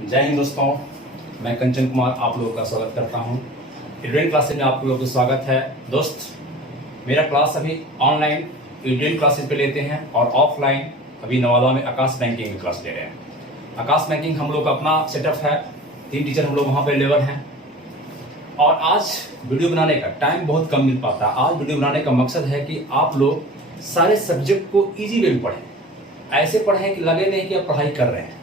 जय हिंद दोस्तों, मैं कंचन कुमार आप लोगों का स्वागत करता हूं। ईडुएन क्लासेज में आप लोगों का स्वागत है। दोस्त, मेरा क्लास अभी ऑनलाइन ईडुएन क्लासेज पे लेते हैं और ऑफलाइन अभी नवादा में आकाश बैंकिंग की क्लास ले रहे हैं। आकाश बैंकिंग हम लोग का अपना सेटअप है, 3 टीचर हम लोग वहाँ पे अवेलेबल हैं। और आज वीडियो बनाने का टाइम बहुत कम मिल पाता। आज वीडियो बनाने का मकसद है कि आप लोग सारे सब्जेक्ट को ईजी वे में पढ़ें, ऐसे पढ़ें कि लगे नहीं कि आप पढ़ाई कर रहे हैं,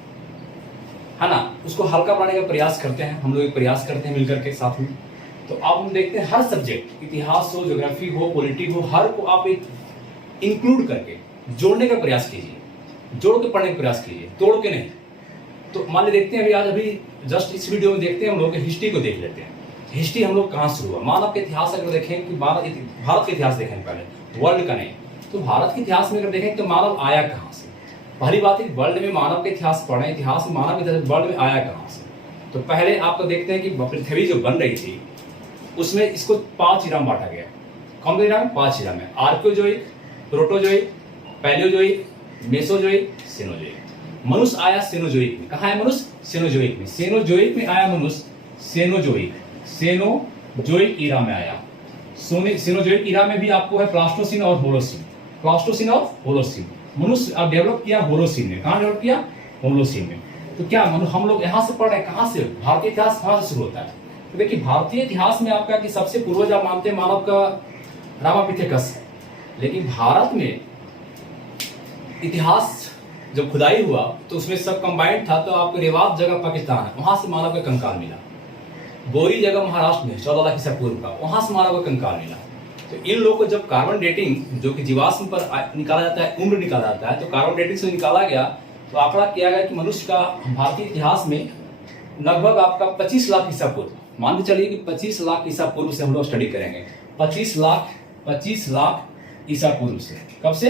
है ना। उसको हल्का बनाने का प्रयास करते हैं, हम लोग एक प्रयास करते हैं मिलकर के साथ में। तो अब हम देखते हैं हर सब्जेक्ट, इतिहास हो, ज्योग्राफी हो, पॉलिटी हो, हर को आप एक इंक्लूड करके जोड़ने का प्रयास कीजिए, जोड़ के पढ़ने का प्रयास कीजिए, तोड़ के नहीं। तो मान लीजिए देखते हैं अभी जस्ट इस वीडियो में देखते हैं हम लोग हिस्ट्री को देख लेते हैं। हिस्ट्री हम लोग कहाँ शुरू हुआ, मानव के इतिहास अगर देखें कि भारत के इतिहास देखें पहले, वर्ल्ड का नहीं। तो भारत के इतिहास में अगर देखें तो मानव आया कहाँ से। पहली बात है वर्ल्ड में मानव के इतिहास पढ़ें, इतिहास में मानव के वर्ल्ड में आया कहाँ से। तो पहले आपको देखते हैं कि पृथ्वी जो बन रही थी उसमें इसको 5 इरा में बांटा गया। कौन इरा में? 5 इरा में। Archaeozoic, प्रोटोजोइक, Palaeozoic, Mesozoic, Cenozoic. मनुष्य आया सेनोजोइक में। कहाँ है मनुष्य? सेनोजोइक में। सेनोजोइक में आया मनुष्य, सेनोजोइक इरा में आया। सेनोजोइक इरा में भी आपको है प्लास्टोसिन और होलोसिन। मनुष्य अब डेवलप किया होलोसिन में। कहाँ डेवलप किया? होलोसिन में। तो क्या हम लोग यहाँ से पढ़ रहे हैं, कहाँ से? भारतीय इतिहास कहाँ से शुरू होता है? तो देखिए भारतीय इतिहास में आपका कि सबसे पूर्वज आप मानते हैं मानव का रामापिथेकस है, लेकिन भारत में इतिहास जब खुदाई हुआ तो उसमें सब कंबाइंड था। तो आपको रेवात जगह पाकिस्तान है, वहां से मानव का कंकाल मिला। बोरी जगह महाराष्ट्र में 14 लाख ईसा पूर्व का, वहां से मानव का कंकाल मिला। तो इन लोगों को जब कार्बन डेटिंग जो कि जीवाश्म पर निकाला जाता है, उम्र निकाला जाता है, तो कार्बन डेटिंग से निकाला गया तो आंकड़ा किया गया कि मनुष्य का भारतीय इतिहास में लगभग आपका 25 लाख ईसा पूर्व, मान के चलिए कि 25 लाख ईसा पूर्व से हम लोग स्टडी करेंगे। 25 लाख ईसा पूर्व से, कब से?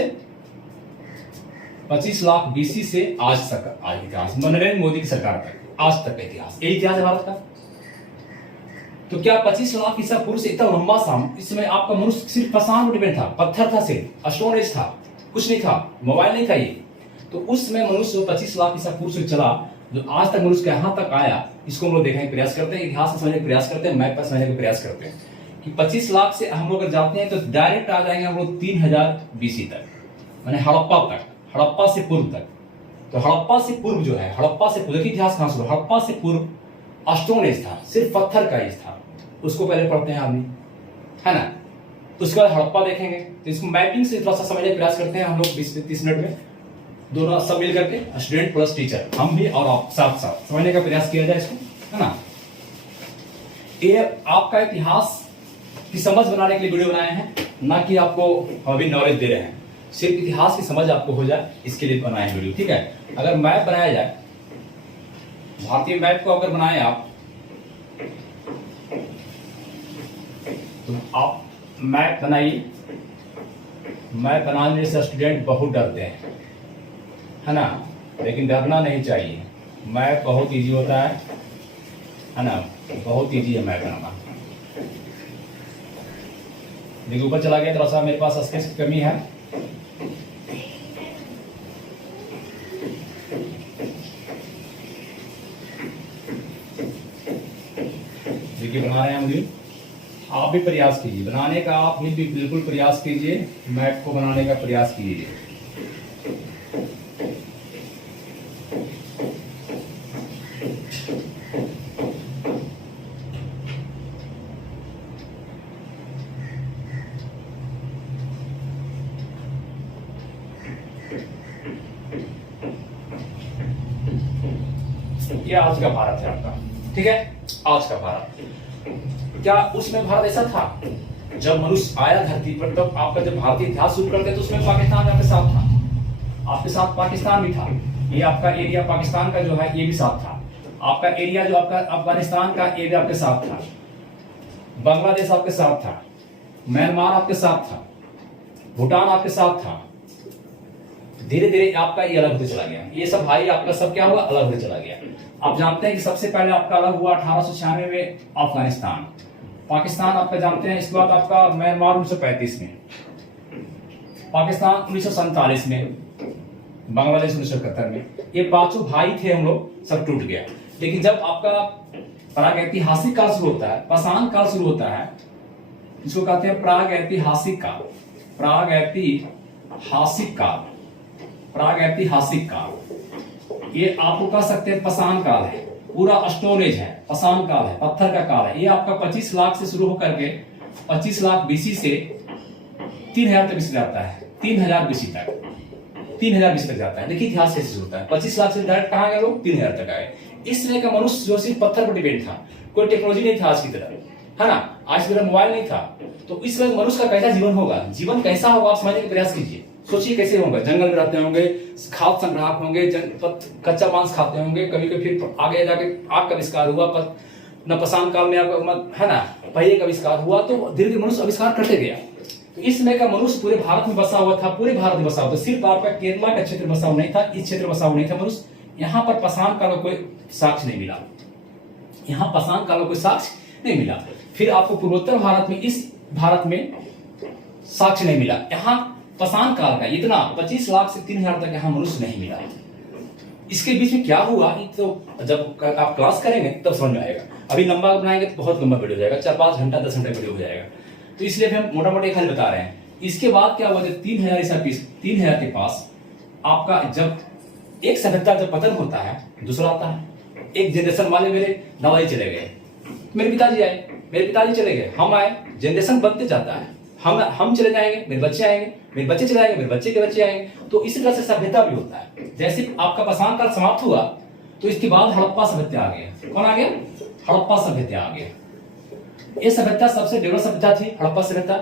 25 लाख बीसी से आज तक आज इतिहास, नरेंद्र मोदी की सरकार तक आज तक का इतिहास, यही इतिहास है भारत का। तो क्या 25 लाख ईसा पूर्व से इतना लंबा साम, इसमें आपका मनुष्य सिर्फ फसान डिपेंड था, पत्थर था, सिर्फ स्टोन एज था, कुछ नहीं था, मोबाइल नहीं था ये। तो उसमें मनुष्य 25 लाख ईसा पूर्व से चला, जो आज तक मनुष्य यहाँ तक आया, इसको हम लोग देखने का प्रयास करते हैं, इतिहास को समझने का प्रयास करते हैं, मैप पर समझने का प्रयास करते हैं कि 25 लाख से हम लोग अगर जाते हैं तो डायरेक्ट आ जाएंगे हम लोग 3000 बीसी तक, मैंने हड़प्पा तक, हड़प्पा से पूर्व तक। तो हड़प्पा से पूर्व जो है, हड़प्पा से पूर्व इतिहास कहाँ शुरू? हड़प्पा से पूर्व स्टोन एज था, सिर्फ पत्थर का एज था, उसको पहले पढ़ते हैं आदमी, है ना। उसके बाद हड़प्पा देखेंगे। तो इसको मैपिंग से थोड़ा सा समझने का प्रयास करते हैं हम लोग 20 से 30 मिनट में, दोनों सब मिल करके, स्टूडेंट प्लस टीचर, हम भी और आप साथ साथ समझने का प्रयास किया जाए इसको, है ना। ये आपका इतिहास की समझ बनाने के लिए वीडियो बनाए हैं, ना कि आपको अभी नॉलेज दे रहे हैं। सिर्फ इतिहास की समझ आपको हो जाए इसके लिए बनाए वीडियो, ठीक है। अगर मैप बनाया जाए, भारतीय मैप को अगर बनाए आप, तो आप मैप बनाइए। मैप बनाने से स्टूडेंट बहुत डरते हैं, है ना, लेकिन डरना नहीं चाहिए। मैप बहुत इजी होता है ना, बहुत इजी है मैप बनाना। देखिए ऊपर चला गया, थोड़ा सा मेरे पास स्पेस की कमी है। देखिए बना रहे हैं हम भी, आप भी प्रयास कीजिए बनाने का, आप भी बिल्कुल प्रयास कीजिए, मैप को बनाने का प्रयास कीजिए। ये आज का भारत है आपका, ठीक है, आज का भारत। क्या उसमें भारत ऐसा था जब मनुष्य आया धरती पर, तब आपका जब भारतीय इतिहास शुरू करते तो उसमें पाकिस्तान आपके साथ था, आपके साथ पाकिस्तान भी था। ये आपका एरिया पाकिस्तान का जो है ये भी साथ था। आपका एरिया जो आपका अफगानिस्तान का एरिया आपके साथ था, बांग्लादेश आपके साथ था, म्यांमार आपके साथ था, भूटान आपके साथ था। धीरे धीरे आपका ये अलग होते चला गया, ये सब भाई आपका सब क्या हुआ? अलग होते चला गया। आप जानते हैं कि सबसे पहले आपका अलग हुआ 1896 में अफगानिस्तान, पाकिस्तान आपका जानते हैं। इसके बाद आपका म्यांमार 1935 में, पाकिस्तान 1947 में, बांग्लादेश 1971 में। ये पांचों भाई थे हम लोग, सब टूट गया। लेकिन जब आपका प्रागैतिहासिक काल शुरू होता है, पाषाण काल शुरू होता है, इसको कहते हैं प्रागैतिहासिक काल। प्रागैतिहासिक काल, प्रागैतिहासिक काल, ये आपको कह सकते हैं पाषाण काल है, पूरा स्टोन एज है, पाषाण काल है, पत्थर का काल है। ये आपका 25 लाख से शुरू होकर के 25 लाख बीसी से 3000 तक जाता है, 3000 बीसी तक, 3000 बीसी तक जाता है। देखिए इतिहास कैसे शुरू होता है, 25 लाख से डायरेक्ट कहाँ गए लोग, 3000 तक आए। इस तरह का मनुष्य जो सिर्फ पत्थर पर डिपेंड था, कोई टेक्नोलॉजी नहीं था आज की तरह, है ना, आज की तरह मोबाइल नहीं था। तो इस वक्त मनुष्य का कैसा जीवन होगा, जीवन कैसा होगा, आप समझने का प्रयास कीजिए, सोचिए कैसे होगा। जंगल में रहते होंगे, खाद्य संग्राहक होंगे, कच्चा मांस खाते होंगे, कभी कभी फिर आगे जाके आग का आविष्कार हुआ, न पाषाण काल में आपका है ना पहिए का आविष्कार हुआ, तो धीरे धीरे मनुष्य आविष्कार करते गया। तो इस समय का मनुष्य पूरे भारत में बसा हुआ था, पूरे भारत में बसा हुआ था, सिर्फ आपका केरला का क्षेत्र बसा हुआ नहीं था, इस क्षेत्र बसा हुआ नहीं था मनुष्य। यहाँ पर पाषाण काल का कोई साक्ष्य नहीं मिला, यहाँ पाषाण काल का कोई साक्ष्य नहीं मिला। फिर आपको पूर्वोत्तर भारत में, इस भारत में साक्ष्य नहीं मिला। यहाँ पाषाण काल का इतना 25 लाख से 3000 तक यहाँ मनुष्य नहीं मिला। इसके बीच में क्या हुआ, तो जब आप क्लास करेंगे तब समझ में आएगा। अभी लंबा बनाएंगे तो बहुत लंबा वीडियो हो जाएगा, 4-5 घंटा 10 घंटा वीडियो हो जाएगा, तो इसलिए हम मोटा मोटा खाली बता रहे हैं। इसके बाद क्या हुआ, जब 3000 ईसा 3000 के पास आपका जब एक सभ्यता जब पतन होता है, दूसरा आता है। एक जनरेशन वाले मेरे दादाजी चले गए, मेरे पिताजी आए, मेरे पिताजी चले गए, हम आए, जनरेशन बनते जाता है। हम चले जाएंगे, मेरे बच्चे आएंगे, मेरे बच्चे चले जाएंगे, मेरे बच्चे के बच्चे आएंगे। तो इसी तरह से सभ्यता भी होता है। जैसे आपका पाषाण काल समाप्त हुआ तो इसके बाद हड़प्पा सभ्यता आ गया। कौन आ गया, हड़प्पा सभ्यता आ गया। ये सभ्यता सबसे डेवलप सभ्यता थी, हड़प्पा सभ्यता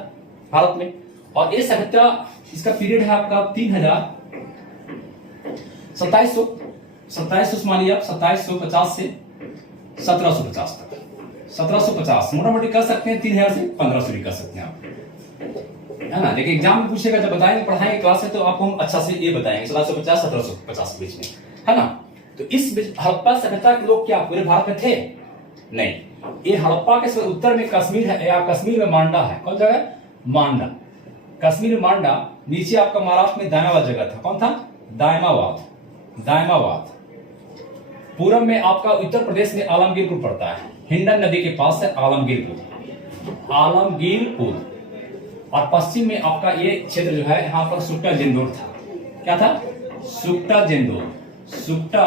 भारत में। और ये सभ्यता, इसका पीरियड है आपका 2750 मानिए आप, 2750 से 1750 तक, 1750 मोटा मोटी कर सकते हैं, 3000 से 1500 भी कर सकते हैं आप, है ना। देखिए एग्जाम में पूछेगा, जब बताएंगे पढ़ाएंगे क्लास में, तो आपको हम अच्छा से ये बताएंगे 1750 1750 के बीच में, है ना। तो इस हड़प्पा सभ्यता के लोग क्या पूरे भारत में थे? नहीं। ये हड़प्पा के उत्तर में कश्मीर है, या कश्मीर में मांडा है। कौन जगह? मांडा, कश्मीर में मांडा। नीचे आपका महाराष्ट्र में दायमाबाद जगह था। कौन था? दायमाबाद, दायमाबाद। पूरब में आपका उत्तर प्रदेश में आलमगीरपुर पड़ता है, हिंडन नदी के पास है आलमगीरपुर, आलमगीरपुर। और पश्चिम में आपका ये क्षेत्र जो है, यहाँ पर सुक्टा जिंदौर था। क्या था? सुक्टा जिंदौर, सुक्टा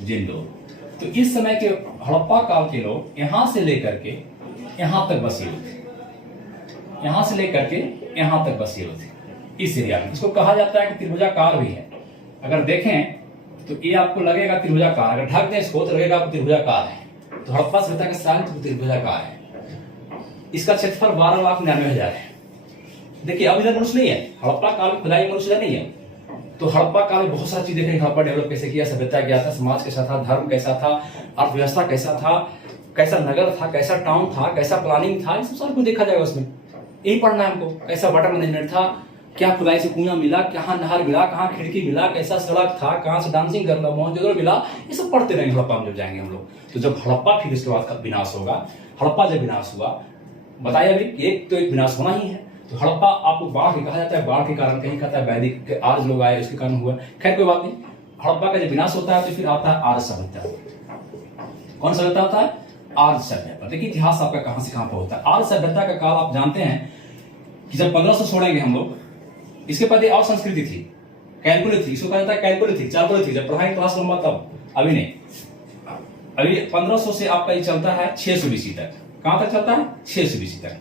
जिंदौर। तो इस समय के हड़प्पा काल के लोग यहां से लेकर के यहां तक बसे हुए थे, यहां से लेकर के यहां तक बसे हुए थे इस एरिया में। इसको कहा जाता है कि त्रिभुजाकार भी है। अगर देखें तो ये आपको लगेगा त्रिभुजाकार, अगर ढक दें इसको तो लगेगा आपको त्रिभुजाकार है। तो हड़प्पा सभ्यता के साथ त्रिभुजाकार है। इसका क्षेत्रफल 12,99,000 है। देखिए अब इधर मनुष्य नहीं है, हड़प्पा काल में खुदाई मनुष्य इधर नहीं है। तो हड़प्पा काल में बहुत सारी चीज देखेंगे, हड़प्पा डेवलप कैसे किया, सभ्यता क्या था, समाज कैसा था, धर्म कैसा था, अर्थव्यवस्था कैसा था, कैसा नगर था, कैसा टाउन था, कैसा प्लानिंग था, ये सब कुछ देखा जाएगा उसमें। यही पढ़ना है हमको। कैसा वाटर मैनेजमेंट था, क्या खुदाई से कुआं मिला, कहाँ नहर मिला, कहाँ खिड़की मिला, कैसा सड़क था, कहाँ से डांसिंग करना मोहनजोदड़ो मिला, ये सब पढ़ते रहेंगे हड़प्पा में जब जाएंगे हम लोग। तो जब हड़प्पा, फिर इसके बाद विनाश होगा। हड़प्पा जब विनाश हुआ, बताया अभी एक तो एक विनाश होना ही है। तो हड़प्पा आपको बाढ़ भी कहा जाता है, बाढ़ के कारण कहीं कहता है वैदिक आर्य लोग आए उसके कारण हुआ। खैर कोई बात नहीं। हड़प्पा का जब विनाश होता है तो फिर आता है आर्य सभ्यता। कौन सभ्यता होता है? आर्य सभ्यता। देखिए इतिहास आपका कहां से कहां पर होता है। आर्य सभ्यता का काल आप जानते हैं कि जब 1500 छोड़ेंगे हम लोग, इसके पहले और संस्कृति थी, कैलकुलेट थी, इसको कहा जाता है कैलकुलेट थी, चालकुलेट थी। जब पढ़ाई क्लास लंबा तब, अभी नहीं। अभी 1500 से आपका ये चलता है 600 बीसी तक। कहां तक चलता है? 600 बीसी तक,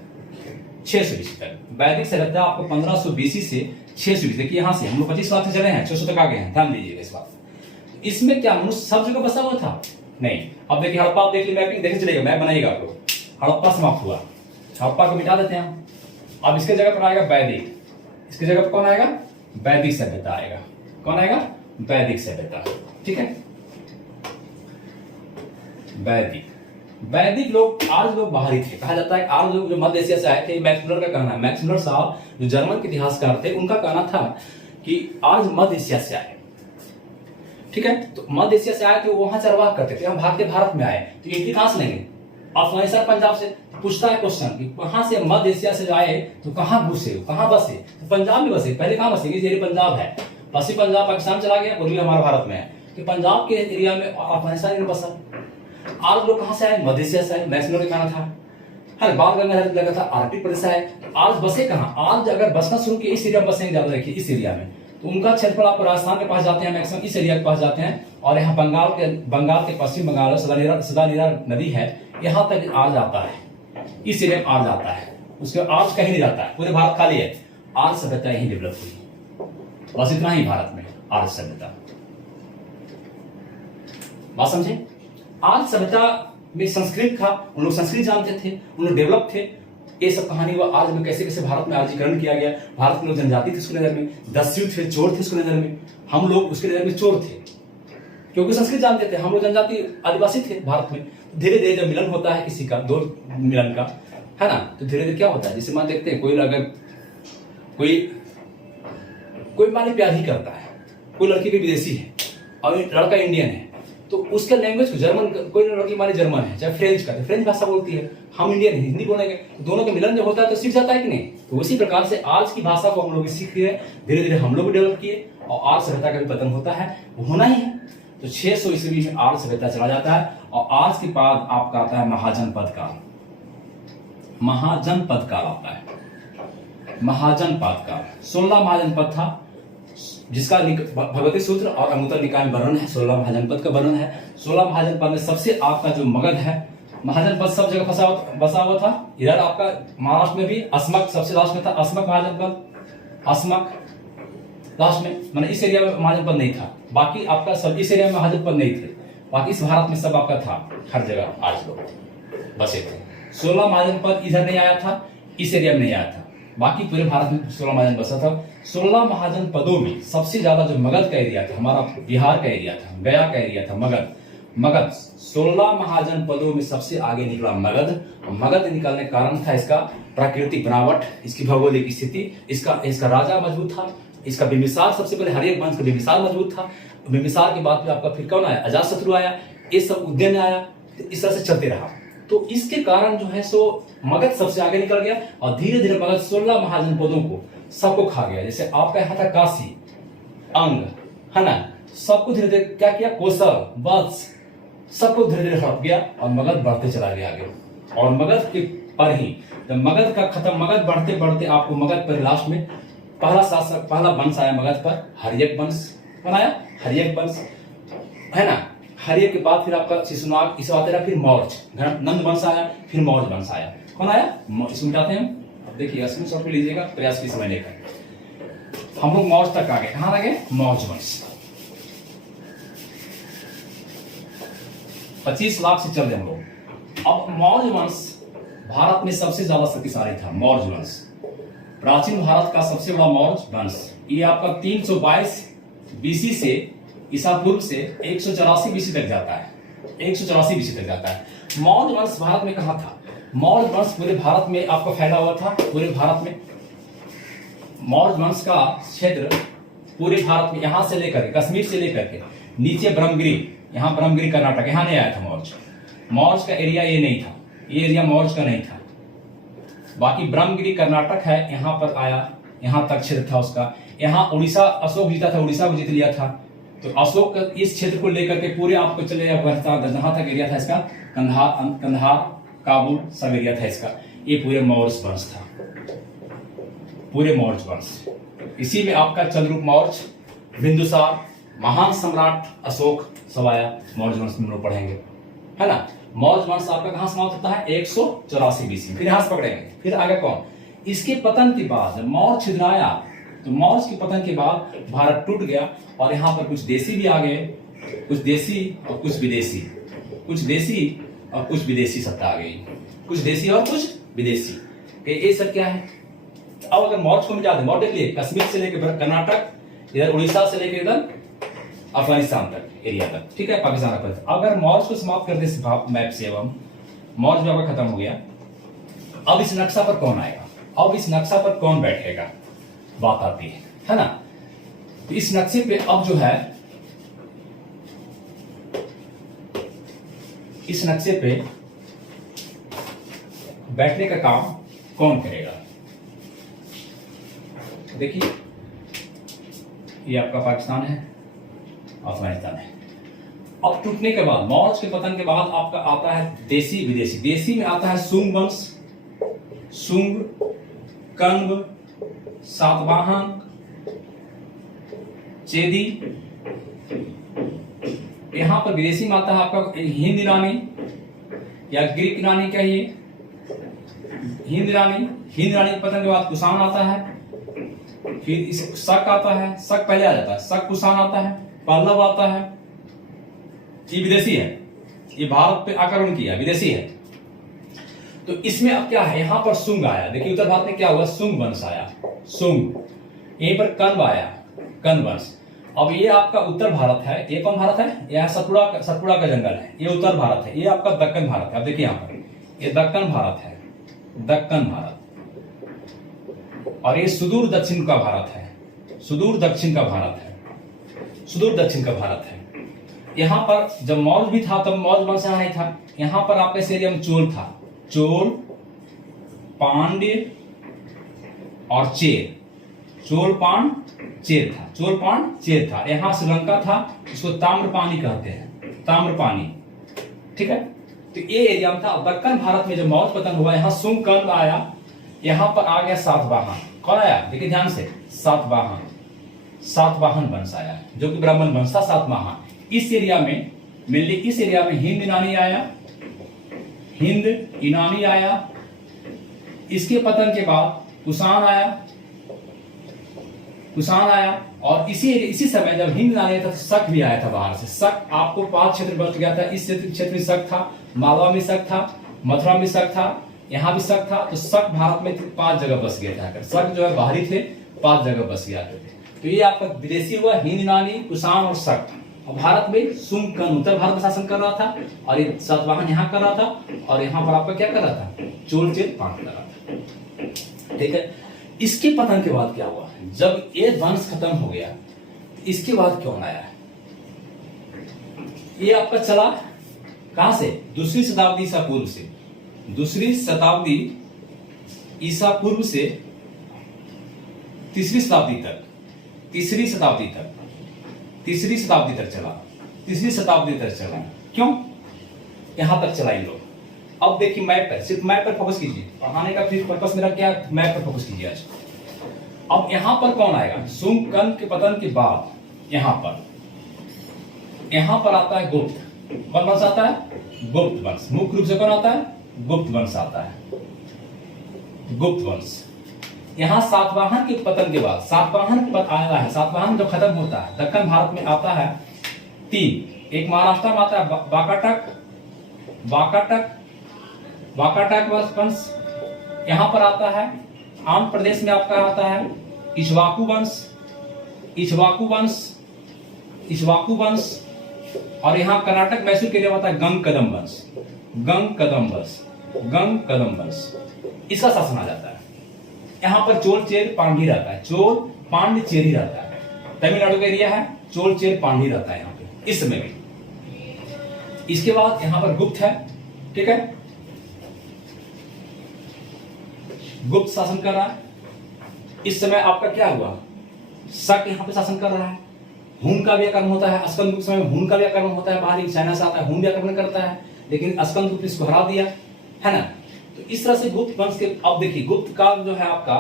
600 बीसी तक। वैदिक सभ्यता आपको 1500 बीसी से 600 बीसी तक। यहाँ से हम लोग 25 लाख से चले हैं, 600 तक आ गए हैं, ध्यान दीजिएगा इस बात। इसमें क्या मनुष्य सब जगह बसा हुआ था? नहीं। अब देखिए हड़प्पा, आप देख लीजिए, मैपिंग देखने चलेगा, मैप बनाइएगा आप लोग। हड़प्पा समाप्त हुआ, हड़प्पा को मिटा देते हैं। अब इसके जगह पर आएगा वैदिक, इसके जगह पर कौन आएगा? वैदिक सभ्यता आएगा। कौन आएगा? वैदिक सभ्यता। ठीक है, वैदिक। वैदिक लोग, आर्य लोग बाहरी थे। कहा जाता है आर्य लोग जो मध्य एशिया से आए थे। मैक्स मुलर का कहना है, मैक्स मुलर साहब जो जर्मन के इतिहासकार थे, उनका कहना था कि आर्य मध्य एशिया से आए। ठीक है, तो मध्य एशिया से आए थे, वहां चरवाह करते थे, हम भाग के भारत में आए। तो ये कहां से लेंगे? अफगानिस्तान, पंजाब से। पूछता है क्वेश्चन कि वहां से मध्य एशिया से आए तो कहां घुसे, कहां बसे? तो पंजाब में बसे। पहले कहां बसे? ये पंजाब है, पश्चिमी पंजाब पाकिस्तान चला गया, पूर्वी हमारे भारत में है। तो पंजाब के एरिया में अफगानिस्तान में बसा। आज लोग कहाँ से आए? मध्य एशिया से आए। मैक्सिमम का कहना था है बाल गंगाधर लगा था आर्टिक प्रदेश से आए। आज बसे कहाँ? आज अगर बसना शुरू किए इस एरिया में बसेंगे ज्यादा, देखिए इस एरिया में, तो उनका क्षेत्रफल आपको राजस्थान के पास जाते हैं, मैक्सिमम इस एरिया के पास जाते हैं, और यहाँ बंगाल के पश्चिम बंगाल सदानीरा नदी है, यहाँ तक आज जाता है, इस एरिया में आज जाता है। उसके आज कहीं नहीं जाता है, पूरे भारत खाली है। आज सभ्यता यही डेवलप हुई, बस इतना ही भारत में आज सभ्यता। बात समझे? आज सभ्यता में संस्कृत था, उन लोग संस्कृत जानते थे, उन लोग डेवलप थे। ये सब कहानी हुआ आज में कैसे कैसे भारत में आजीकरण किया गया। भारत में लोग जनजाति थे उसके नजर में, दस्यु थे, चोर थे उसके नजर में, हम लोग उसके नजर में चोर थे क्योंकि संस्कृत जानते थे। हम लोग जनजाति आदिवासी थे भारत में। धीरे धीरे जब मिलन होता है किसी का, दो मिलन का, है ना, तो धीरे धीरे क्या होता है, जैसे मान देखते हैं कोई अगर कोई माने प्यार ही करता है, कोई लड़की भी विदेशी है और लड़का इंडियन है, तो उसका लैंग्वेज को जर्मन, कोई लड़की माने जर्मन है चाहे फ्रेंच का, फ्रेंच भाषा बोलती है, हम इंडियन हिंदी बोलेंगे, दोनों का मिलन जब होता है तो सीख जाता है कि नहीं। तो उसी प्रकार से आज की भाषा को हम लोग सीख रहे हैं, धीरे धीरे हम लोग भी डेवलप किए, और आज सभ्यता का भी पतन होता है, वो होना ही है। तो 600 ईस्वी में आज सभ्यता चला जाता है, और आज के बाद आपका आता है महाजनपद काल। महाजनपद काल आता है, महाजनपद काल। 16 महाजनपद था, जिसका भगवती सूत्र और अमृता निकाय में वर्णन है, 16 महाजनपद का वर्णन है। 16 महाजनपद में सबसे आपका जो मगध है, महाजनपद सब जगह बसा हुआ था। इधर आपका महाराष्ट्र में भी अस्मक सबसे लास्ट में था, अस्मक महाजनपद, अस्मक लास्ट में, मैंने इस एरिया में महाजनपद नहीं था, बाकी आपका सब इस एरिया में महाजनपद नहीं थे, बाकी इस भारत में सब आपका था, हर जगह आज लोग बसे थे। 16 महाजनपद इधर नहीं आया था, इस एरिया में नहीं आया था, बाकी पूरे भारत में 16 महाजन बसा था। 16 महाजनपदों में सबसे ज्यादा जो मगध का एरिया था, हमारा बिहार का एरिया था, गया का एरिया था, मगध 16 महाजनपदों में सबसे आगे निकला मगध। मगध निकलने का कारण था इसका प्राकृतिक बनावट, इसकी भौगोलिक स्थिति, इसका राजा मजबूत था, इसका बिंबिसार, सबसे पहले हर एक वंश का बिंबिसार मजबूत था। बिंबिसार के बाद में आपका फिर कौन आया? अजातशत्रु आया, ये सब उज्जैन आया, तो इस तरह से चलते रहा। तो इसके कारण जो है सो मगध सबसे आगे निकल गया, और धीरे धीरे मगध 16 महाजनपदों को सबको खा गया। जैसे आपका यहाँ था काशी, अंग, है ना, सबको धीरे धीरे क्या किया? कोसल, वत्स, सबको धीरे धीरे हड़प गया, और मगध बढ़ते चला गया आगे। और मगध के पर ही जब मगध का खत्म, मगध बढ़ते बढ़ते आपको मगध पर लास्ट में पहला शासक, पहला वंश आया मगध पर, हर्यक वंश बनाया, हर्यक वंश, है ना। हर्यक के बाद फिर आपका शिशुनाग, इसे आते रहा, फिर मौर्ज, नंद वंश आया, फिर मौर्ज वंश आया। कौन आया? इसमें मिटाते हैं हम, अब देखिएगा, स्क्रीनशॉट पे लीजिएगा, प्रयास की समय लेकर हम लोग मौर्ज तक आ गए। कहां आ गए? मौर्ज वंश। 25 लाख से चल रहे हम लोग। अब मौर्ज वंश भारत में सबसे ज्यादा शक्तिशाली था, मौर्ज वंश, प्राचीन भारत का सबसे बड़ा मौर्ज वंश। ये आपका 322 बीसी से ईसा पूर्व से 184 बीसी तक जाता है, 184 बीसी तक जाता है। मौर्ज वंश भारत में कहां था? मौर्ज वंश पूरे भारत में आपका फैला हुआ था, पूरे भारत में मौर्ज वंश का क्षेत्र पूरे भारत में, यहां से लेकर कश्मीर से लेकर के नीचे ब्रह्मगिरी, यहाँ ब्रह्मगिरी कर्नाटक, यहाँ नहीं आया था मौर्ज। मौर्ज का एरिया ये नहीं था, ये एरिया मौर्ज का नहीं था। बाकी ब्रह्मगिरी कर्नाटक है, यहाँ पर आया, यहाँ तक क्षेत्र था उसका। यहाँ उड़ीसा अशोक जीता था, उड़ीसा को जीत लिया था। तो अशोक इस क्षेत्र को लेकर के पूरे आपको चले जहां तक एरिया था इसका, कंधार, काबुल सब एरिया था इसका, ये पूरे मौर्ज वंश था, पूरे मौर्ज वंश। इसी में आपका चंद्रगुप्त मौर्य, बिंदुसार, महान सम्राट अशोक सब आया, मौर्ज वंश में हम लोग पढ़ेंगे, है ना। मौर्ज वंश आपका कहां समाप्त होता है? 184 बीसी। फिर यहां से पकड़ेंगे, फिर आगे कौन? इसके पतन के बाद जब मौर्ज छिद्राया, तो मौर्ज के पतन के बाद भारत टूट गया, और यहाँ पर कुछ देशी भी आ गए, कुछ देशी और कुछ विदेशी, कुछ देशी और कुछ विदेशी सत्ता आ गई, कुछ देशी और कुछ विदेशी। ये सब क्या है? अब अगर मौर्ज को मिटा दे, मौर्ज देखिए कश्मीर से लेकर कर्नाटक, इधर उड़ीसा से लेकर इधर अफगानिस्तान तक एरिया तक, ठीक है, पाकिस्तान तक। अगर मौर्ज को समाप्त कर दे मैप से, एवं मौर्ज भी आपका खत्म हो गया, अब इस नक्शा पर कौन आएगा? अब इस नक्शा पर कौन बैठेगा? बात आती है ना। तो इस नक्शे पे अब जो है, इस नक्शे पे बैठने का काम कौन करेगा? देखिए, ये आपका पाकिस्तान है, अफगानिस्तान है, अब टूटने के बाद, मौर्य के पतन के बाद आपका आता है देसी विदेशी। देसी में आता है शुंग वंश, शुंग, कण्व, सातवाहन, चेदी। यहां पर विदेशी में आता है आपका हिंद ईरानी या ग्रीक ईरानी कहिए, हिंद ईरानी। हिंद ईरानी के पतन के बाद कुषाण आता है, फिर इस शक आता है, शक पहले आ जाता है, शक कुषाण आता है, पल्लव आता है। ये विदेशी है, ये भारत पे आक्रमण किया, विदेशी है। तो इसमें अब क्या है, यहां पर शुंग आया। देखिए उत्तर भारत में क्या हुआ, शुंग वंश आया, शुंग। यहीं पर कण्व आया, कण्व वंश। अब ये आपका उत्तर भारत है, ये कौन भारत है, यह सतपुड़ा का जंगल है, ये उत्तर भारत है। ये आपका दक्कन भारत है। अब देखिए यहाँ पर ये दक्कन भारत है, दक्कन भारत। और ये सुदूर दक्षिण का भारत है, सुदूर दक्षिण का भारत है, सुदूर दक्षिण का भारत है। यहां पर जब मौर्य भी था तब मौर्य वंश यहाँ नहीं था। यहां पर आपके इस एरिया में चोल था, चोल, पांड्य और चेर। चोल पांड चेर था, चोल पांड चेर था। यहां श्रीलंका था, इसको ताम्रपानी कहते हैं, ताम्रपानी। ठीक है, तो ये एरिया में था। दक्कन भारत में जब मौर्य पतन हुआ, यहाँ शुंग कण्व आया, यहां पर आ गया सातवाहन। कौन आया, देखिए ध्यान से, सातवाहन, सातवाहन वंश आया, जो कि ब्राह्मण वंश था, सातवाहन। इस एरिया में मेनली, इस एरिया में हिंद ईरानी आया, हिंद ईरानी आया। इसके पतन के बाद कुषाण आया, कुषाण आया। और इसी समय जब हिंद ईरानी था तो शक भी आया था बाहर से। शक आपको 5 क्षेत्र बच गया था। इस क्षेत्र में शक था, मालवा में शक था, मथुरा में शक था, यहां भी शक था। तो शक भारत में 5 जगह बस गया था। शक जो है बाहरी थे, 5 जगह बस गया थे। तो ये आपका विदेशी हुआ, हिंद ईरानी, कुषाण और शक। और भारत में शुंग कण्व उत्तर भारत में शासन कर रहा था, और ये सातवाहन यहाँ कर रहा था, और यहाँ पर आपका क्या कर रहा था, चोल चेर पांड कर रहा था। ठीक है, इसके पतन के बाद क्या हुआ, जब ये वंश खत्म हो गया, इसके बाद कौन आया, ये आपका चला कहां से, दूसरी शताब्दी ईसा पूर्व से, दूसरी शताब्दी ईसा पूर्व से तीसरी शताब्दी तक, तीसरी शताब्दी तक, तीसरी शताब्दी तक चला, तीसरी शताब्दी तक चला। क्यों यहां तक चला ये लोग। अब देखिए मैप पर, सिर्फ मैप पर फोकस कीजिए। पढ़ाने का फिर पर्पस मेरा क्या, मैप पर फोकस कीजिए आज। अब यहां पर कौन आएगा, शुंग कण्व के पतन के बाद यहां पर आता है गुप्त। कौन वंश आता है, गुप्त वंश। मुख्य रूप से कौन आता है, गुप्त वंश आता है, गुप्त वंश। यहां सातवाहन के पतन के बाद, सातवाहन पद आया है, सातवाहन जो खत्म होता है, दक्कन भारत में आता है 3। एक महाराष्ट्र में आता है वाकाटक, वाकाटक, वाकाटक वंश। यहां पर आता है आंध्र प्रदेश में आपका आता है इक्ष्वाकु वंश, इक्ष्वाकु वंश, इक्ष्वाकु वंश। और यहाँ कर्नाटक मैसूर के लिए आता है गंग कदम वंश, गंग कदम वंश, गंग कदम वंश। इसका शासन आ जाता है। यहाँ पर चोल चेर पांडी रहता है, चोल पांड चेरी रहता है। तमिलनाडु का एरिया है, चोल चेर पांडी रहता है यहाँ पे इस समय भी। इसके बाद यहाँ पर गुप्त है। ठीक है, गुप्त शासन कर रहा है। इस समय आपका क्या हुआ, शक यहाँ पे शासन कर रहा है। हुन का भी आक्रमण होता है, अस्कंदगुप्त समय में हुन का भी आक्रमण होता है, बाहरी चाइना से आता है, हुन भी आक्रमण करता है, लेकिन अस्कंदगुप्त इसको हरा दिया, है ना। तो इस तरह से गुप्त वंश के, अब देखिए गुप्त काल जो है आपका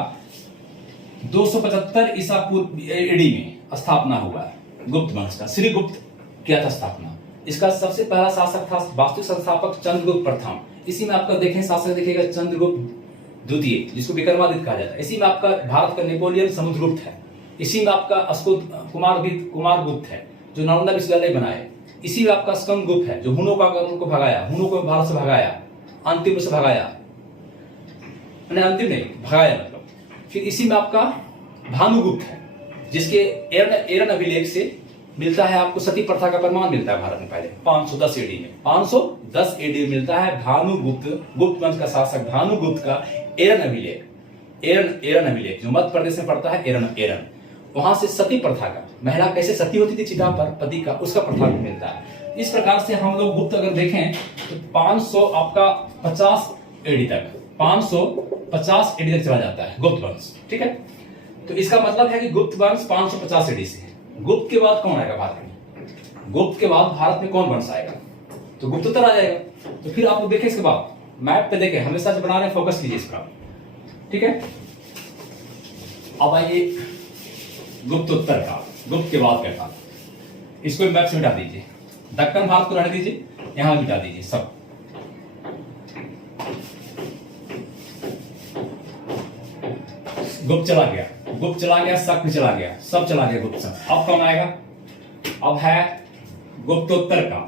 275 ईसा पूर्व एडी में स्थापना हुआ है गुप्त वंश का। श्रीगुप्त किया था स्थापना। इसका सबसे पहला शासक था वास्तविक संस्थापक चंद्रगुप्त प्रथम। इसी में आपका देखें शासक देखिएगा चंद्रगुप्त द्वितीय, जिसको विक्रमादित्य कहा जाता है। इसी में आपका भारत का नेपोलियन समुद्रगुप्त है। इसी में आपका कुमारगुप्त है, जो नालंदा विश्वविद्यालय बनाए। इसी में आपका स्कंदगुप्त है, जो हुनों को भगाया, हुनों को भारत से भगाया, अंतिम से भगाया, अंतिम नहीं भगाया मतलब। फिर इसी में आपका भानुगुप्त है, जिसके एरन अभिलेख से मिलता है आपको सती प्रथा का प्रमाण मिलता है भारत में पहले 510 एडी में, 510 एडी में मिलता है भानुगुप्त, गुप्त वंश का शासक भानुगुप्त का एरन अभिलेख, एरन अभिलेख जो मध्य प्रदेश में पड़ता है, एरन वहां से सती प्रथा का, महिला कैसे सती होती थी चिता पर पति का, उसका प्रथा मिलता है। इस प्रकार से हम लोग गुप्त अगर देखें तो 550 एडी तक, 550 एडी तक चला जाता है गुप्त वंश। ठीक है, तो इसका मतलब है कि गुप्त वंश 550 एडी से है। गुप्त के बाद कौन आएगा भारत में, गुप्त के बाद भारत में कौन वंश आएगा, तो गुप्तोत्तर आ जाएगा। तो फिर आप लोग देखें इसके बाद मैप पे देखें, हमेशा जो बना रहे हैं फोकस कीजिए इस पर, ठीक है। अब आइए गुप्तोत्तर का, गुप्त के बाद क्या था, इसको मैप से मिटा दीजिए, दक्कन भारत को रहने दीजिए, यहां मिटा दीजिए सब। गुप्त चला गया, गुप्त चला गया, शक चला गया, सब चला गया गुप्त सब। अब कौन आएगा, अब है गुप्तोत्तर का।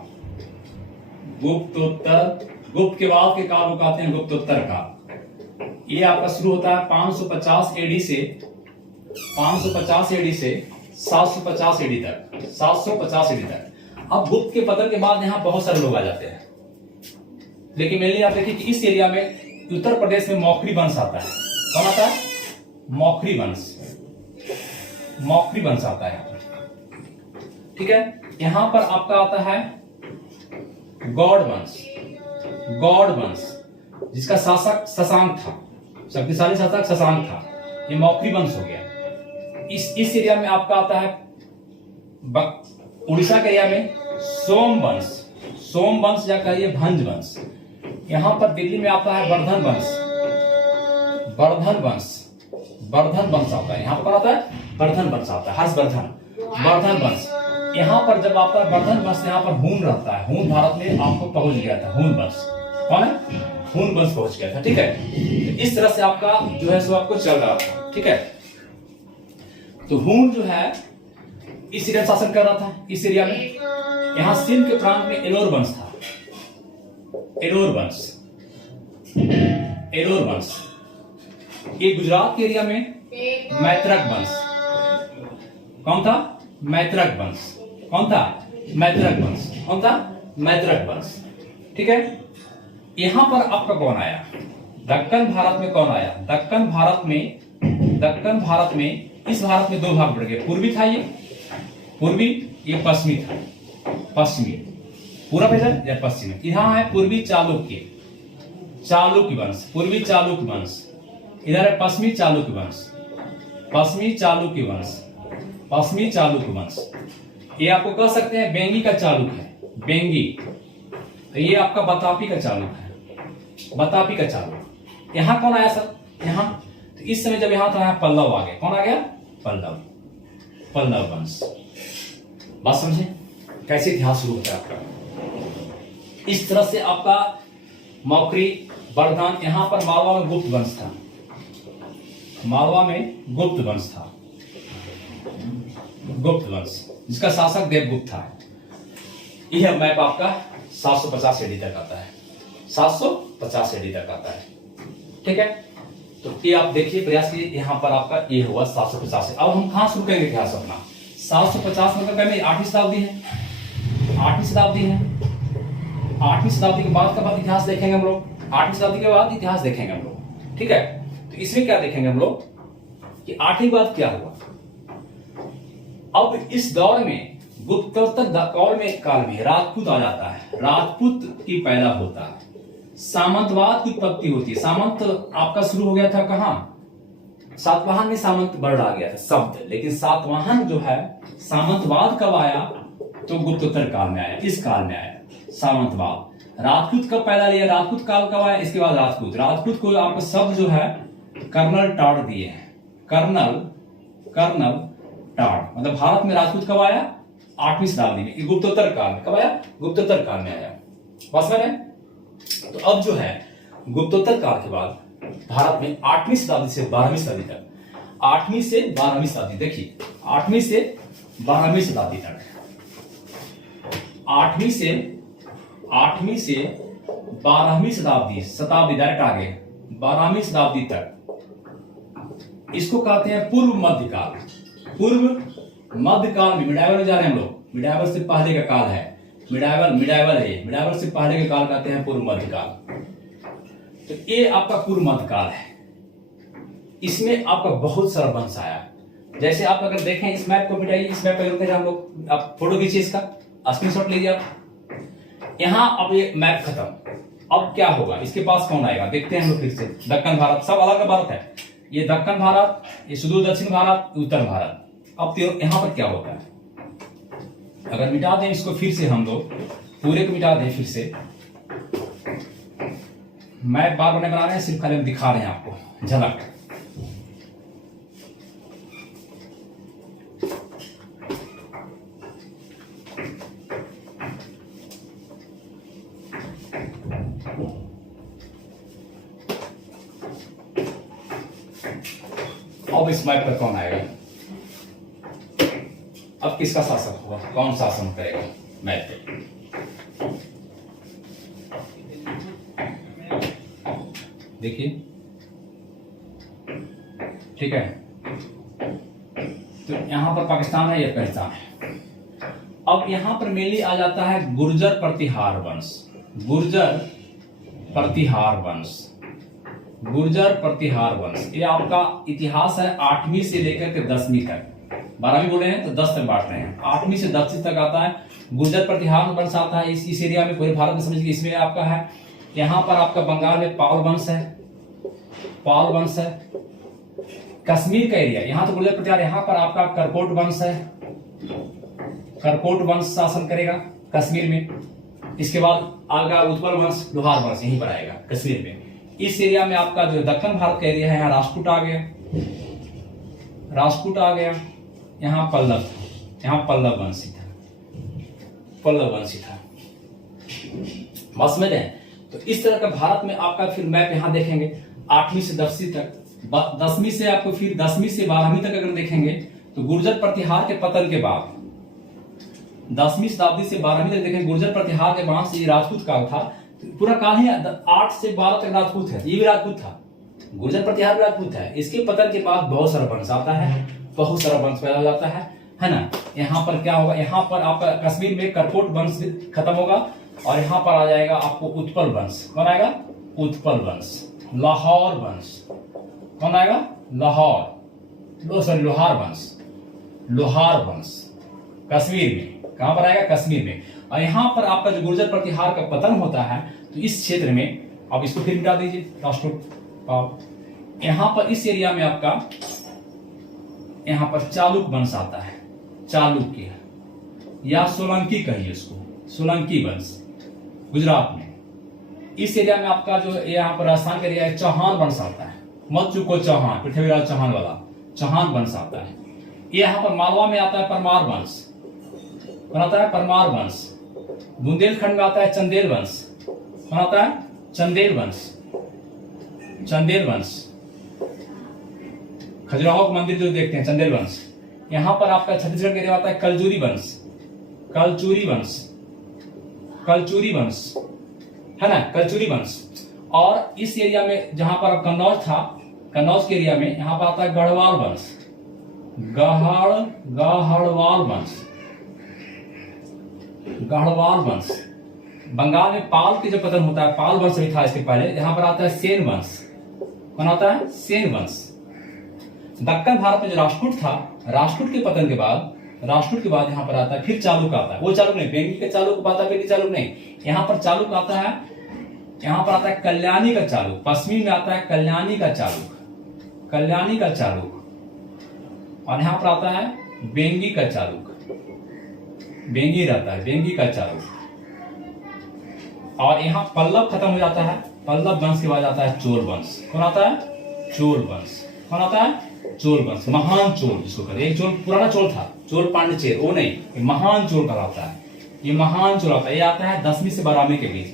गुप्तोत्तर, गुप्त के बाद के काल को कहते हैं गुप्तोत्तर का। ये आपका शुरू होता है 550 एडी से 550 एडी से 750 एडी तक, 750 एडी तक। अब गुप्त के पतन के बाद यहाँ बहुत सारे लोग आ जाते हैं, लेकिन मेनली आप देखिए कि इस एरिया में उत्तर प्रदेश में मौखरी वंश आता है। कौन आता है, मौखरी वंश, मौखरी वंश आता है यहाँ पर, ठीक है। यहां पर आपका आता है गौड़ वंश, गौड़ वंश जिसका शासक शशांक था, शक्तिशाली शासक शशांक था, ये मौखरी वंश हो गया। इस एरिया में आपका आता है उड़ीसा के एरिया में सोम वंश, सोम वंश या कहिए भंज वंश। यहां पर दिल्ली में आता है वर्धन वंश, वर्धन वंश, वर्धन वंश आता है। यहां पर आता है वर्धन वंश आता है, हर्षवर्धन, वर्धन वंश। यहां पर जब आपका वर्धन वंश, यहां पर हून रहता है, हून भारत में आपको पहुंच गया था, हून वंश। कौन है, हून वंश पहुंच गया था, ठीक है। तो इस तरह से आपका जो है सो आपको चल रहा था, ठीक है। तो हून जो है इस एरिया में शासन कर रहा था, इस एरिया में। यहां सिंध के प्रांत में एलोर वंश था, एलोर वंश, एलोर वंश। ये गुजरात के एरिया में मैत्रक वंश, कौन था, मैत्रक वंश। कौन था, मैत्रक वंश। कौन था, मैत्रक वंश, ठीक है। यहां पर आपका कौन आया, दक्कन भारत में कौन आया, दक्कन भारत में, दक्कन भारत में, इस भारत में दो भाग बढ़ गए, पूर्वी था ये पूर्वी, ये पश्चिमी था, पश्चिमी, पूरा इधर या पश्चिमी। यहां है पूर्वी चालुक्य, चालुक्य वंश, पूर्वी चालुक्य वंश। इधर है पश्चिमी चालुक्य वंश, पश्चिमी चालुक्य वंश, पश्चिमी चालुक्य वंश। ये आपको कह सकते हैं बेंगी का चालुक्य है, बेंगी। तो ये आपका बतापी का चालुक्य है, बतापी का चालुक्य। यहाँ कौन आया सर, यहाँ तो इस समय जब यहाँ था पल्लव आ गया। कौन आ गया, पल्लव, पल्लव वंश। बात समझे कैसे इतिहास शुरू होता है आपका। इस तरह से आपका मौखरी, वर्धन, यहाँ पर मालवा में गुप्त वंश था, मालवा में गुप्त वंश था, गुप्त वंश जिसका शासक देवगुप्त था। यह मैप आपका 750 एडी तक आता है, 750 एडी तक आता है, ठीक है। तो ये आप देखिए, प्रयास कीजिए। यहाँ पर आपका ये हुआ 750 से। अब हम कहां शुरू करेंगे इतिहास अपना, 750 मतलब कहने 8वीं शताब्दी है, 8वीं शताब्दी है। 8वीं शताब्दी के बाद का बाद इतिहास देखेंगे हम लोग, 8वीं शताब्दी के बाद इतिहास देखेंगे हम लोग, ठीक है। तो इसमें क्या देखेंगे हम लोग कि 8वीं बाद क्या हुआ। अब इस दौर में गुप्तोत्तर काल में राजपूत आ जाता है, राजपूत की पैदा होता है, सामंतवाद की उत्पत्ति होती है। सामंत आपका शुरू हो गया था कहां, सातवाहन में सामंत वर्ड आ गया था शब्द, लेकिन सातवाहन जो है सामंतवाद कब आया, तो गुप्तोत्तर काल में आया, इस काल में आया सामंतवाद। राजपूत कब पैदा लिया, राजपूत काल कब आया, इसके बाद राजपूत। राजपूत को आपका शब्द जो है कर्नल टाड़ दिए हैं, कर्नल, कर्नल टाड़। मतलब भारत में राजपूत कब आया, 8वीं शताब्दी में, गुप्तोत्तर काल में। कब आया, गुप्तोत्तर काल में आया, बस में है। तो अब जो है गुप्तोत्तर काल के बाद भारत में 8वीं शताब्दी से 12वीं शताब्दी तक, 8वीं से 12वीं शताब्दी, देखिए 8वीं से 12वीं शताब्दी तक, 8वीं से 12वीं शताब्दी डायरेक्ट आगे 12वीं शताब्दी तक, इसको कहते हैं पूर्व मध्यकाल। पूर्व मध्यकाल में मिडाइवल में जा रहे हैं हम लोग, मिडाइवल से पहले का काल है, मिडाइवल है, मिडाइवल से पहले का काल कहते हैं पूर्व मध्यकाल। तो ये आपका पूर्व मध्यकाल है। इसमें आपका बहुत सारा वंश आया। जैसे आप अगर देखें इस मैप को मिटाइए, इस मैप पे हम लोग, आप फोटो खींचिए, इसका स्क्रीनशॉट लीजिए आप। यहां अब ये मैप खत्म। अब क्या होगा, इसके पास कौन आएगा, देखते हैं हम लोग फिर से। दक्कन भारत, सब अलग भारत है, ये दक्कन भारत, ये सुदूर दक्षिण भारत, उत्तर भारत। अब यहाँ पर क्या होता है, अगर मिटा दें इसको फिर से हम लोग पूरे को मिटा दें फिर से, मैप बार बना रहे हैं, सिर्फ खाली हम दिखा रहे हैं आपको झलक। अब इस मैप पर कौन आएगा, अब किसका शासन होगा, कौन शासन करेगा मैप पे? देखिए ठीक है, तो यहां पर पाकिस्तान है, या अफगानिस्तान है। अब यहां पर मेनली आ जाता है गुर्जर प्रतिहार वंश, गुर्जर प्रतिहार वंश, गुर्जर प्रतिहार वंश। ये आपका इतिहास है 8वीं से लेकर के 10वीं तक, 12वीं बोले हैं तो 10 तक बांट रहे हैं, 8वीं से 10वीं तक आता है गुर्जर प्रतिहार वंश आता है। इस एरिया में पूरे भारत में समझिए, इसमें आपका है, यहाँ पर आपका बंगाल में पाल वंश है, पाल वंश है। कश्मीर का एरिया, यहाँ तो गुर्जर प्रतिहार, यहाँ पर आपका करकोट वंश है, करकोट वंश शासन करेगा कश्मीर में। इसके बाद आगा उत्पल वंश, लोहार वंश यहीं पर आएगा कश्मीर में। इस एरिया में आपका जो दक्षिण भारत का एरिया है, यहाँ राजपूत आ गया, राजपूत आ गया, यहाँ पल्लव था, यहाँ पल्लव वंशी था, पल्लव वंशी था। बस में दें तो इस तरह का भारत में आपका फिर मैप यहाँ देखेंगे 8वीं से 10वीं तक, 10वीं से आपको फिर 10वीं से 12वीं तक अगर देखेंगे तो गुर्जर प्रतिहार के पतन के बाद 10वीं शताब्दी से 12वीं तक देखेंगे, गुर्जर प्रतिहार के बाद से ये राजपूत काल था, पूरा काल ही 8 से 12 तक राजपूत है, ये भी राजपूत था, गुर्जर प्रतिहार भी राजपूत है। इसके पतन के बाद बहुत सारा वंश आता है, बहुत सारा वंश पैदा हो जाता है ना। यहाँ पर क्या होगा, यहाँ पर आपका कश्मीर में करकोट वंश खत्म होगा और यहाँ पर आ जाएगा आपको उत्पल वंश। कौन आएगा? उत्पल वंश। लाहौर वंश कौन आएगा? लाहौर, सॉरी लोहार वंश, लोहार वंश कश्मीर में। कहां पर आएगा? कश्मीर में। और यहां पर आपका जो गुर्जर प्रतिहार का पतन होता है तो इस क्षेत्र में, अब इसको फिर मिटा दीजिए राष्ट्रकूट, यहां पर इस एरिया में आपका यहां पर चालुक वंश आता है, चालुक्य या सोलंकी कहिए उसको, सोलंकी वंश गुजरात में। इस एरिया में आपका जो यहाँ पर राजस्थान का एरिया है, चौहान वंश आता है, मत चुको चौहान, पृथ्वीराज चौहान वाला चौहान वंश आता है। ये यहाँ पर मालवा में आता है परमार वंश, कौन आता है? परमार वंश। बुंदेलखंड में आता है चंदेल वंश, कौन आता है? चंदेल वंश, चंदेल वंश। खजुराहो मंदिर जो देखते हैं चंदेल वंश। यहाँ पर आपका छत्तीसगढ़ के एरिया आता है कलचुरी वंश, कलचुरी वंश, कलचुरी वंश है ना, कलचुरी वंश। और इस एरिया में जहां पर कन्नौज था, कन्नौज के एरिया में यहाँ पर आता है गढ़वाल वंश, गढ़वाल वंश, गढ़वाल वंश। बंगाल में पाल के जो पतन होता है, पाल वंश भी था इसके पहले, यहाँ पर आता है सेन वंश, कौन आता है? सेन वंश। दक्कन भारत में जो राष्ट्रकूट था, राष्ट्रकूट के पतन के बाद, राष्ट्रकूट के बाद यहाँ पर आता है फिर चालुक आता है, वो चालुक नहीं, बेंगी का चालुक आता है, बेंगी चालुक नहीं, यहाँ पर चालुक आता है, यहाँ पर आता है कल्याणी का चालुक, पश्चिमी में आता है कल्याणी का चालुक, कल्याणी का चालुक। और यहाँ पर आता है बेंगी का चालुक, बेंगी रहता है, बेंगी का चालुक। और यहाँ पल्लव खत्म हो जाता है, पल्लव वंश के बाद आता है चोल वंश, कौन आता है? चोल वंश, कौन आता है? चोल वंश, महान चोल जिसको कहते हैं। एक चोल पुराना चोल था, चोल पांड्यचेर, वो नहीं, ये महान चोल कहलाता है, ये महान चोल आता है। ये आता है 10वीं से 12वीं के बीच,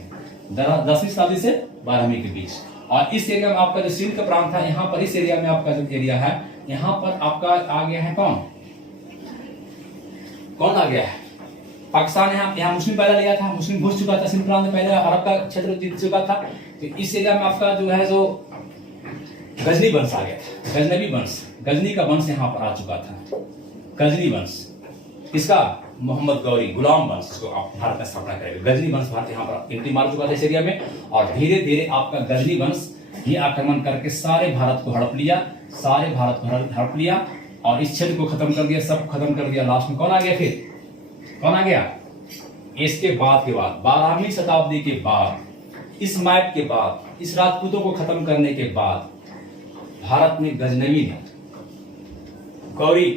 10वीं शताब्दी से 12वीं के बीच। और इस एरिया में आपका जो सिंध का प्रांत था, यहाँ पर इस एरिया में आपका जो एरिया है, यहाँ पर आपका आ गया है कौन? कौन आ गया है? पाकिस्तान। यहाँ मुस्लिम पैदा लिया था, मुस्लिम घुस चुका था सिंध प्रांत में, पहले अरब का क्षेत्र जीत चुका था। तो इस एरिया में आपका जो है जो गजनी वंश आ गया था, गजनवी वंश, गजनी का वंश यहाँ पर आ चुका था, गजनी वंश। इसका मोहम्मद गौरी गुलाम वंश, इसको आप भारत में स्थापना करेंगे। गजनी वंश भारत यहाँ पर एंट्री मार चुका था इस एरिया में, और धीरे धीरे आपका गजनी वंश ये आक्रमण करके सारे भारत को हड़प लिया, सारे भारत को हड़प लिया और इस क्षेत्र को खत्म कर दिया, सब खत्म कर दिया। लास्ट में कौन आ गया? फिर कौन आ गया? इसके बाद के बाद 12वीं शताब्दी के बाद, इस मैप के बाद, इस राजपूतों को खत्म करने के बाद भारत में गजनवी ने, गौरी,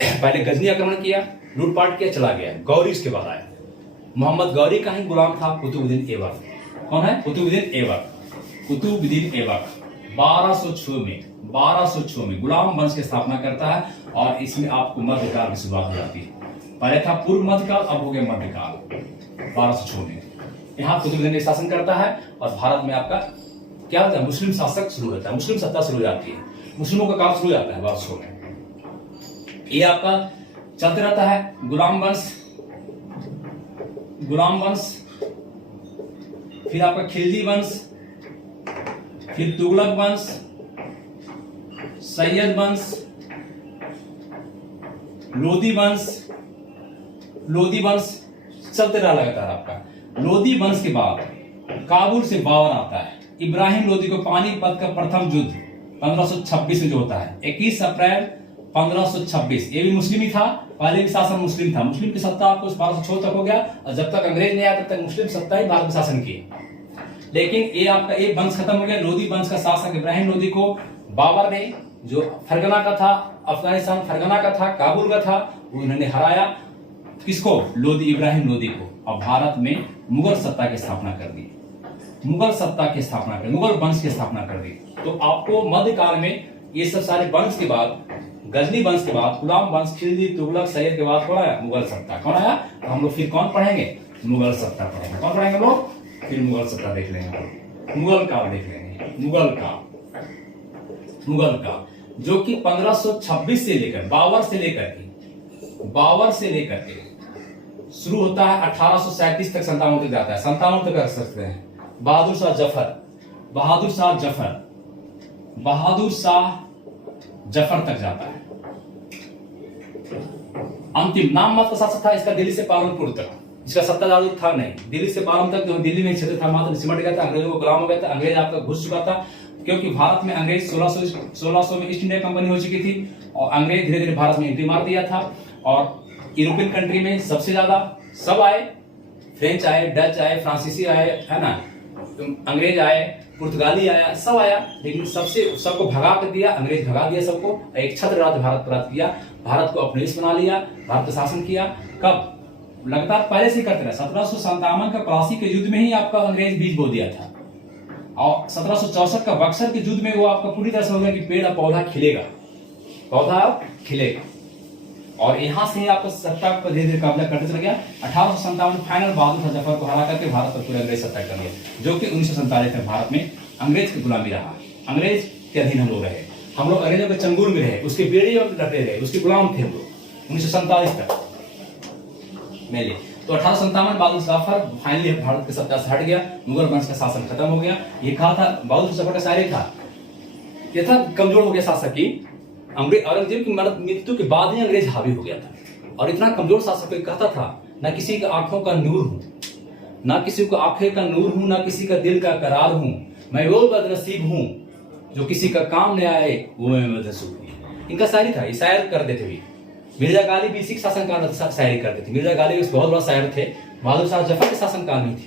पहले गजनी आक्रमण किया, लूटपाट किया, चला गया। गौरी उसके बाद आया। मोहम्मद गौरी का ही गुलाम था कुतुबुद्दीन ऐबक। कौन है? कुतुबुद्दीन ऐबक। कुतुबुद्दीन ऐबक 1206 में गुलाम वंश की स्थापना करता है और इसमें आपको मध्यकाल की शुरुआत हो जाती है। पहले था पूर्व मध्यकाल, अब हो गया मध्यकाल 1206 में। यहाँ कुतुबुद्दीन ने शासन करता है और भारत में आपका क्या होता है? मुस्लिम शासक शुरू होता है, मुस्लिम सत्ता शुरू हो जाती है, मुस्लिमों का काम शुरू हो जाता है 1206 में। ये आपका चलते रहता है गुलाम वंश, फिर आपका खिलजी वंश, फिर तुगलक वंश, सैयद वंश, लोदी वंश चलते रहा लगातार आपका। लोदी वंश के बाद काबुल से बाबर आता है। इब्राहिम लोदी को पानीपत का प्रथम युद्ध 1526 में जो होता है 21 अप्रैल 1526, ये भी मुस्लिम ही था, पहले भी शासन मुस्लिम था। मुस्लिम की सत्ता आपको 1206 तक हो गया और जब तक अंग्रेज नहीं आया तब तक मुस्लिम सत्ता ही भारत में शासन की। लेकिन ये आपका एक वंश खत्म हो गया। लोदी वंश का शासक इब्राहिम लोदी को बाबर ने, जो फरगना का था, अफगानिस्तान फरगना का था, काबुल का था, उन्होंने हराया। किसको? इब्राहिम लोदी को। और भारत में मुगल सत्ता की स्थापना कर दी, मुगल वंश की स्थापना कर दी। तो आपको मध्यकाल में ये सब सारे वंश के बाद, गजनी वंश के बाद गुलाम वंश, खिलजी, तुगलक, सैयद के बाद कौन आया? मुगल सत्ता। कौन आया? तो हम लोग फिर कौन पढ़ेंगे? मुगल सत्ता पढ़ेंगे। कौन पढ़ेंगे हम लोग? फिर मुगल सत्ता देख लेंगे, मुगल काल देख लेंगे। मुगल काल जो कि 1526 से लेकर बाबर से लेकर के शुरू होता है, 1837 तक 57 तक जाता है, 57 तक कर सकते हैं। बहादुर शाह जफर तक जाता है। अंतिम नाम मात्र शासक था इसका दिल्ली से पालनपुर तक, इसका सत्ता जादू था नहीं। दिल्ली से पालनपुर तक जो दिल्ली में क्षेत्र था मात्र सिमट गया था, अंग्रेजों को गुलाम हो गया था। अंग्रेज आपका घुस चुका था, क्योंकि भारत में अंग्रेज 1600 में ईस्ट इंडिया कंपनी हो चुकी थी और अंग्रेज धीरे धीरे भारत में एंट्री मार दिया था। और यूरोपियन कंट्री में सबसे ज्यादा सब आए, फ्रेंच आए, डच आए, फ्रांसीसी आए, है ना, अंग्रेज आए, पुर्तगाली आया, सब आया, लेकिन सबको भगा कर दिया, अंग्रेज भगा दिया सबको। एक छत्र राज्य भारत प्राप्त किया, भारत को अपने देश बना लिया, भारत का शासन किया। कब? लगातार पहले से करते रहे। 1757 का प्लासी के युद्ध में ही आपका अंग्रेज बीज बो दिया था और 1764 का बक्सर के युद्ध में वो आपका पूरी तरह से हो गया कि पेड़ पौधा खिलेगा। और यहां से ही आपका सत्ता पर धीरे धीरे कब्जा करते चला गया। 1857 फाइनल बहादुर शाह जफर को हरा करके भारत पर पूरे अंग्रेज सत्ता कर लिया, जो कि 1947 तक भारत में अंग्रेज की गुलामी रहा। अंग्रेज के अधीन हम लोग रहे, हम लोग अंग्रेजों के चंगुल में रहे, उसके बेड़े में लटे रहे, उसके गुलाम थे हम लोग 1947 तक मेले। तो 1857 बहादुर जफर फाइनली भारत की सत्ता से हट गया, मुगल वंश का शासन खत्म हो गया। ये कहा था बहादुर जफर का शायरी था, ये था कमजोर हो गया शासक की, औरंगजेब की मृत्यु के बाद ही अंग्रेज हावी हो गया था। और इतना कमजोर शासक कहता था, ना किसी का आंखों का नूर हूं, ना किसी को आंखें का नूर हूं, ना किसी का दिल का करार हूं, मैं वो बदनसीब हूं जो किसी का काम न आए वो मैं बदनसीब हूं। इनका शायरी था, ये शायर करते थे भी। मिर्जा गालिब भी सिख शासनकाल शायरी करते थे। मिर्जा गालिब एक बहुत बड़ा शायर थे, बहादुर शाह जफर के शासनकाल में थे।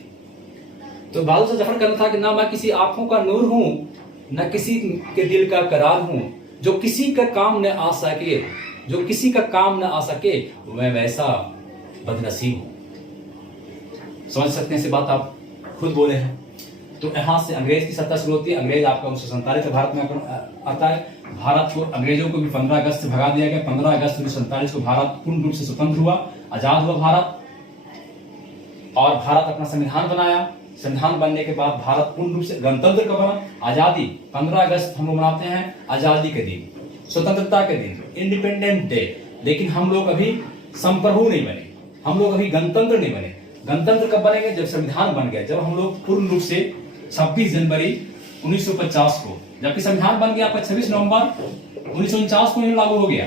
तो बहादुर शाह जफर कहना था कि ना मैं किसी आंखों का नूर हूं, ना किसी के दिल का करार हूं, जो किसी का काम न आ सके मैं वैसा बदनसीब हूं। समझ सकते हैं इस बात, आप खुद बोले हैं। तो यहां से अंग्रेज की सत्ता शुरू होती है। अंग्रेज आपका 1947 में भारत में आता है। भारत को अंग्रेजों को भी 15 अगस्त से भगा दिया गया। 15 अगस्त 1947 को भारत पूर्ण रूप से स्वतंत्र हुआ, आजाद हुआ भारत। और भारत अपना संविधान बनाया। संविधान बनने के बाद भारत पूर्ण रूप से गणतंत्र का बना। आजादी 15 अगस्त हम लोग मनाते हैं, आजादी के दिन, स्वतंत्रता के दिन, इंडिपेंडेंट डे। लेकिन हम लोग अभी संप्रभु नहीं बने, हम लोग अभी गणतंत्र नहीं बने। गणतंत्र कब बनेंगे? जब संविधान बन गया, जब हम लोग पूर्ण रूप से 26 जनवरी 1950 को, जबकि संविधान बन गया आपका 26 नवंबर 1949 को लागू हो गया।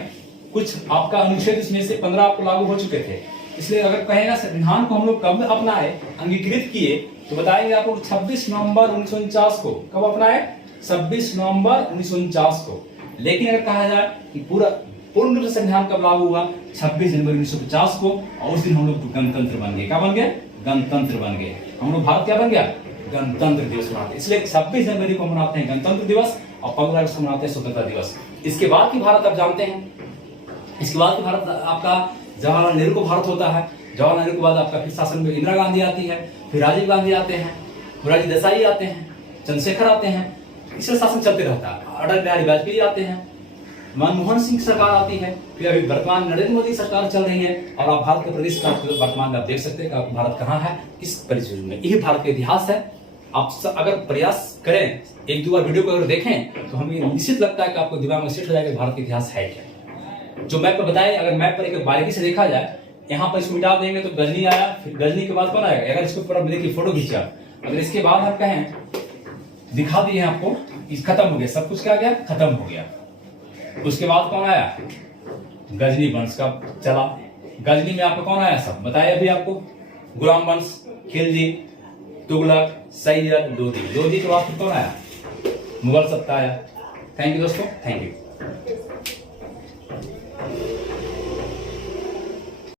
कुछ आपका अनुच्छेद इसमें से 15 आपको लागू हो चुके थे। इसलिए अगर कहेगा संविधान को हम लोग कब अपनाए, अंगीकृत किए, तो बताएंगे आपको 26 नवंबर 1949 को। कब अपनाए? 26 नवंबर 1949 को। लेकिन अगर कहा जाए कि पूर्ण रूप से संविधान कब लागू हुआ? 26 जनवरी 1950 को। और उस दिन हम लोग गणतंत्र बन गए। क्या बन गए? गणतंत्र बन गए। हम लोग भारत क्या बन गया? गणतंत्र दिवस मनाते। इसलिए 26 जनवरी को मनाते हैं गणतंत्र दिवस और 15 अगस्त को मनाते हैं स्वतंत्रता दिवस। इसके बाद की भारत आप जानते हैं, इसके बाद की भारत आपका जवाहरलाल नेहरू को भारत होता है, जवाहरलाल नेहरू के बाद आपका फिर शासन में इंदिरा गांधी आती है, फिर राजीव गांधी आते हैं, मोरारजी देसाई आते हैं, चंद्रशेखर आते हैं, इससे शासन चलते रहता है। अटल बिहारी वाजपेयी आते हैं, मनमोहन सिंह सरकार आती है, फिर अभी वर्तमान नरेंद्र मोदी सरकार चल रही है। और आप भारत के प्रदेश का वर्तमान में आप देख सकते हैं कि भारत कहाँ है, किस परिस्थिति में। यही भारत का इतिहास है। आप अगर प्रयास करें, एक दो बार वीडियो को अगर देखें तो हमें निश्चित लगता है कि आपको दिमाग में सेट हो जाएगा भारत का इतिहास है क्या। जो मैप पर बताए, अगर मैप पर एक बारीकी से देखा जाए, यहाँ पर इसको मिटा देंगे तो गजनी आया, फिर गजनी के बाद कौन आएगा। अगर इसको पूरा देखिए फोटो खींचा, अगर इसके बाद हम कहें दिखा दिए आपको, इस खत्म हो गया, सब कुछ क्या गया, खत्म हो गया। उसके बाद कौन आया, गजनी वंश का चला। गजनी में आपको कौन आया, सब बताया अभी आपको, गुलाम वंश, खिलजी, तुगलक, सैयद, लोधी। लोधी के बाद कौन आया, मुगल सत्ता आया। थैंक यू दोस्तों, थैंक यू।